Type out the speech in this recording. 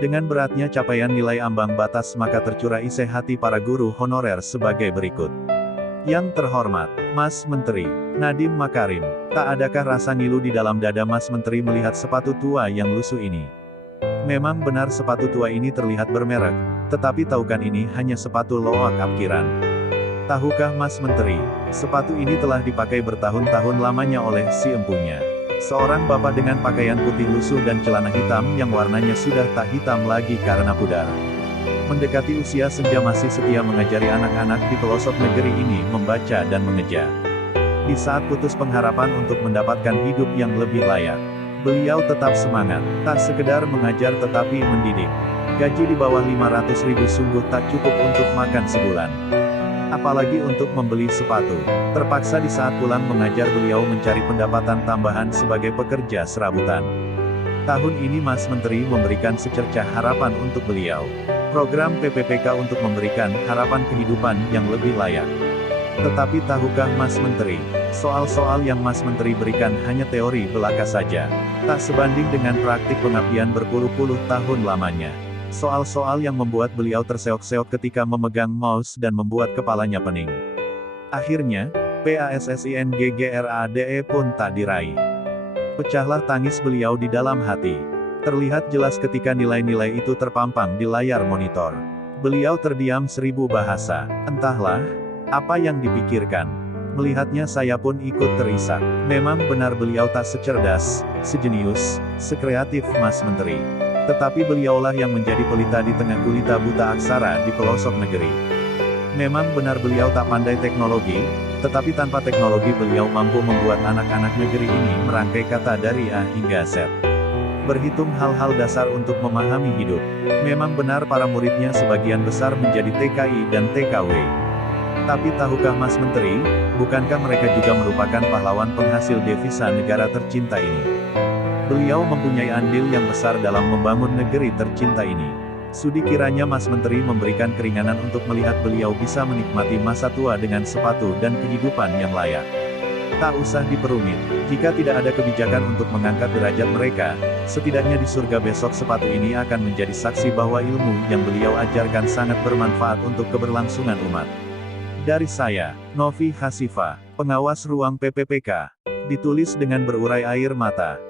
Dengan beratnya capaian nilai ambang batas maka tercurah isi hati para guru honorer sebagai berikut. Yang terhormat, Mas Menteri Nadiem Makarim, tak adakah rasa ngilu di dalam dada Mas Menteri melihat sepatu tua yang lusuh ini? Memang benar sepatu tua ini terlihat bermerek, tetapi tahukan ini hanya sepatu loak apkiran. Tahukah Mas Menteri, sepatu ini telah dipakai bertahun-tahun lamanya oleh si empunya. Seorang bapak dengan pakaian putih lusuh dan celana hitam yang warnanya sudah tak hitam lagi karena pudar. Mendekati usia senja masih setia mengajari anak-anak di pelosok negeri ini membaca dan mengeja. Di saat putus pengharapan untuk mendapatkan hidup yang lebih layak, beliau tetap semangat, tak sekedar mengajar tetapi mendidik. Gaji di bawah 500.000 sungguh tak cukup untuk makan sebulan. Apalagi untuk membeli sepatu. Terpaksa di saat pulang mengajar beliau mencari pendapatan tambahan sebagai pekerja serabutan. Tahun ini Mas Menteri memberikan secercah harapan untuk beliau. Program PPPK untuk memberikan harapan kehidupan yang lebih layak. Tetapi tahukah Mas Menteri, soal-soal yang Mas Menteri berikan hanya teori belaka saja. Tak sebanding dengan praktik pengabdian berpuluh-puluh tahun lamanya. Soal-soal yang membuat beliau terseok-seok ketika memegang mouse dan membuat kepalanya pening. Akhirnya, PASSINGGRADE pun tak diraih. Pecahlah tangis beliau di dalam hati. Terlihat jelas ketika nilai-nilai itu terpampang di layar monitor. Beliau terdiam 1000 bahasa. Entahlah, apa yang dipikirkan. Melihatnya saya pun ikut terisak. Memang benar beliau tak secerdas, sejenius, sekreatif Mas Menteri. Tetapi beliaulah yang menjadi pelita di tengah gulita buta aksara di pelosok negeri. Memang benar beliau tak pandai teknologi, tetapi tanpa teknologi beliau mampu membuat anak-anak negeri ini merangkai kata dari A hingga Z. Berhitung hal-hal dasar untuk memahami hidup. Memang benar para muridnya sebagian besar menjadi TKI dan TKW. Tapi tahukah Mas Menteri, bukankah mereka juga merupakan pahlawan penghasil devisa negara tercinta ini? Beliau mempunyai andil yang besar dalam membangun negeri tercinta ini. Sudi kiranya Mas Menteri memberikan keringanan untuk melihat beliau bisa menikmati masa tua dengan sepatu dan kehidupan yang layak. Tak usah diperumit, jika tidak ada kebijakan untuk mengangkat derajat mereka, setidaknya di surga besok sepatu ini akan menjadi saksi bahwa ilmu yang beliau ajarkan sangat bermanfaat untuk keberlangsungan umat. Dari saya, Novi Hasifa, pengawas ruang PPPK. Ditulis dengan berurai air mata.